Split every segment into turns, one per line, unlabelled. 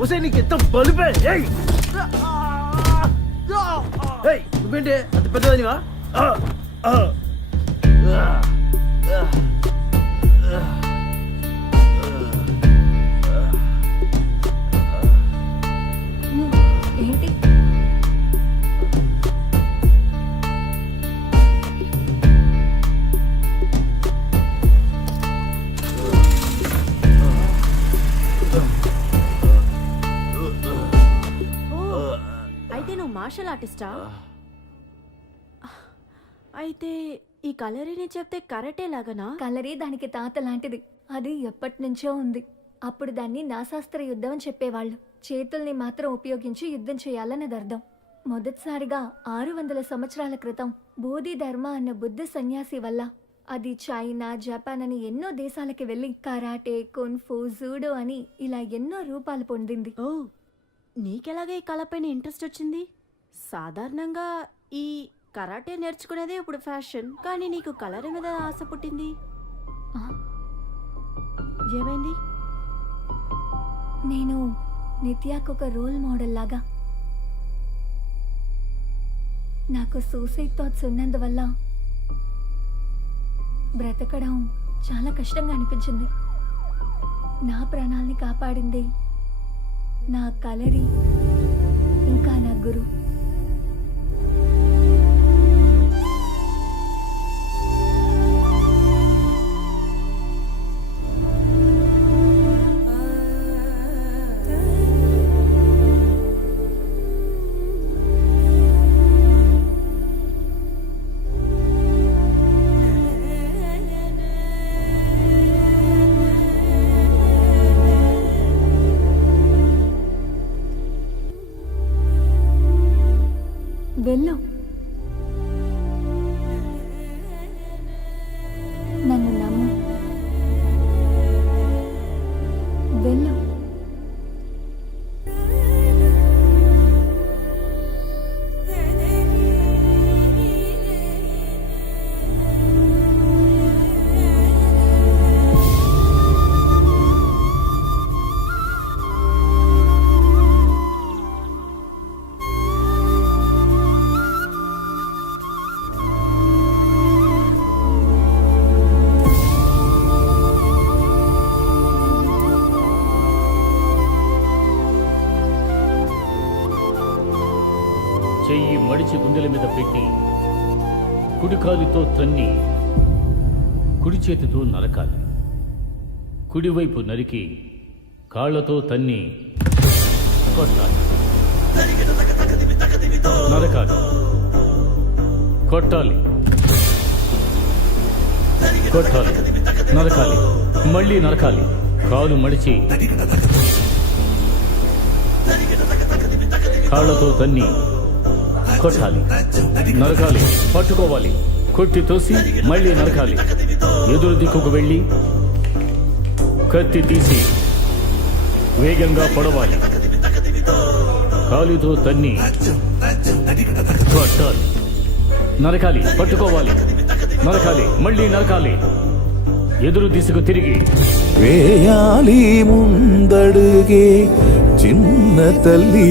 ఒసే నీకు ఎంత బలిపే? ఏయ్! ఏయ్ నువ్వేంటి అంత పెద్దదానివా
మార్షల్ ఆర్టిస్టా అయితే ఈ కలరీని చెప్తే కరెక్టే లాగనా?
కలరీ దానికి తాత లాంటిది. అది ఎప్పటి నుంచో ఉంది. అప్పుడు దాన్ని నాశాస్త్ర యుద్ధం అని చెప్పేవాళ్ళు. చేతుల్ని మాత్రం ఉపయోగించి యుద్ధం చేయాలన్నది అర్థం. మొదటిసారిగా ఆరు వందల సంవత్సరాల క్రితం బోధి ధర్మ అన్న బుద్ధ సన్యాసి వల్ల అది చైనా జపాన్ అని ఎన్నో దేశాలకి వెళ్ళి కరాటే కున్ఫు జూడో అని ఇలా ఎన్నో రూపాలు పొందింది.
ఓ నీకెలాగే ఈ కళపైన ఇంట్రెస్ట్ వచ్చింది? సాధారణంగా ఈ కరాటే నేర్చుకునేదే ఇప్పుడు ఫ్యాషన్. కానీ నీకు కలర్ మీద ఆశ పుట్టింది. ఏమైంది?
నేను నిత్యాకు ఒక రోల్ మోడల్ లాగా. నాకు సూసైడ్ థాట్స్ ఉన్నందువల్ల బ్రతకడం చాలా కష్టంగా అనిపించింది. నా ప్రాణాల్ని కాపాడింది నా కలరి ఇంకా నా గురు. వెళ్ళు.
చెయ్యి గుండెల మీద పెట్టి కుడికాలితో తన్ని కుడి చేతితో నరకాలి. కుడివైపు నరికి కాళ్ళతో తన్ని కొట్టాలి. నరకాలి. కొట్టాలి. కొట్టాలి. నరకాలి. మళ్ళీ నరకాలి. కాలు మడిచి కాళ్ళతో తన్ని కొట్టాలి. నరకాలి పట్టుకోవాలి. కొట్టి తోసి మళ్ళీ నరకాలి. ఎదురు దిక్కుకు వెళ్ళి కత్తి తీసి వేగంగా పడవాలి. కాలుతో తన్ని కొట్టాలి. నరకాలి పట్టుకోవాలి. నరకాలి మళ్ళీ నరకాలి. ఎదురు దిశకు తిరిగి
వేయాలి ముందడుగే చిన్న తల్లి.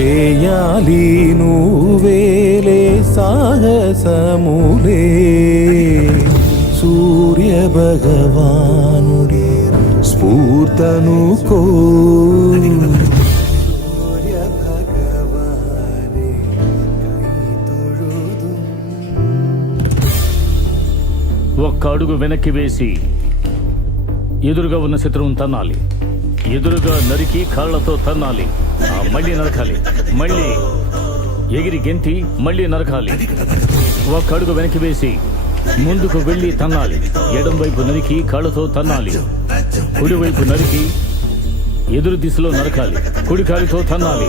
చేయాలి నువ్వేలే సాహసములే. సూర్య భగవానుడి స్ఫూర్తను కో.
ఒక్క అడుగు వెనక్కి వేసి ఎదురుగా ఉన్న శత్రువును తన్నాలి. ఎదురుగా నరికి కాళ్ళతో తన్నాలి. ఆ మళ్ళీ నరకాలి. మళ్ళీ ఎగిరి గెంతి మళ్ళీ నరకాలి. ఒక అడుగు వెనక్కి వేసి ముందుకు వెళ్ళి తన్నాలి. ఎడం వైపు నరికి కాళ్ళతో తన్నాలి. కుడివైపు నరికి ఎదురు దిశలో నరకాలి. కుడి కాలితో తన్నాలి.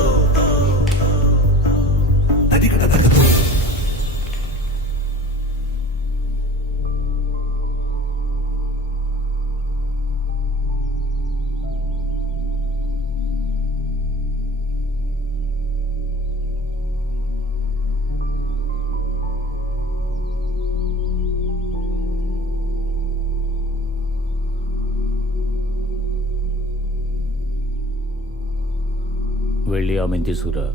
వెళ్ళి ఆమెను తీసుకురా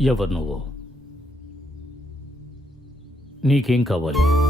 ఎవరు నువ్వు? నీకేం కావాలి?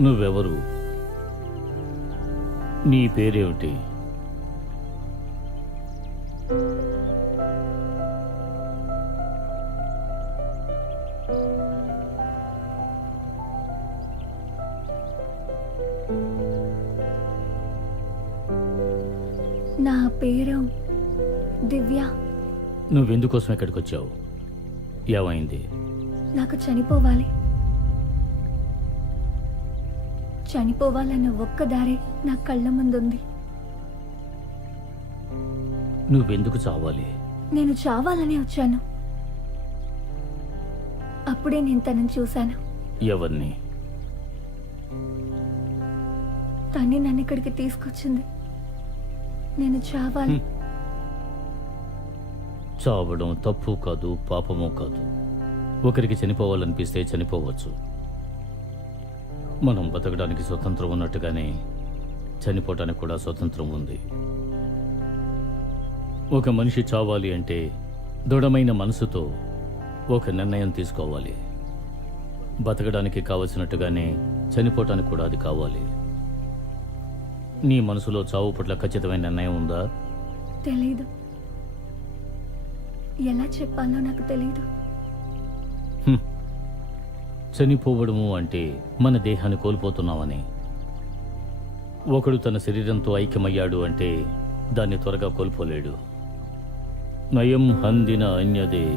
నువ్వెవరు? నీ పేరేమిటి?
నా పేరు దివ్య.
నువ్వెందుకోసం ఇక్కడికి వచ్చావు ఏమైంది?
నాకు చనిపోవాలి. చనిపోవాలన్న ఒక్క దారి నా కళ్ళ ముందుంది.
నువ్వెందుకు చావాలి?
నేను చావాలని వచ్చాను. అప్పుడే నేను తనని చూశాను.
ఎవరిని?
తన్ని నన్ను ఇక్కడికి తీసుకొచ్చింది. నేను చావాలి.
చావడం తప్పు కాదు పాపము కాదు. ఒకరికి చనిపోవాలనిపిస్తే చనిపోవచ్చు. మనం బతకడానికి స్వతంత్రం ఉన్నట్టుగానే చనిపోవటానికి కూడా స్వతంత్రం ఉంది. ఒక మనిషి చావాలి అంటే దృఢమైన మనసుతో ఒక నిర్ణయం తీసుకోవాలి. బతకడానికి కావలసినట్టుగానే చనిపోవటానికి కూడా అది కావాలి. నీ మనసులో చావు పట్ల ఖచ్చితమైన నిర్ణయం ఉందా?
తెలీదు. ఎలా చెప్పాలో నాకు తెలీదు.
చనిపోవడము అంటే మన దేహాన్ని కోల్పోతున్నామని. ఒకడు తన శరీరంతో ఐక్యమయ్యాడు అంటే దాన్ని త్వరగా కోల్పోలేడు. నయం హందిన అన్యదే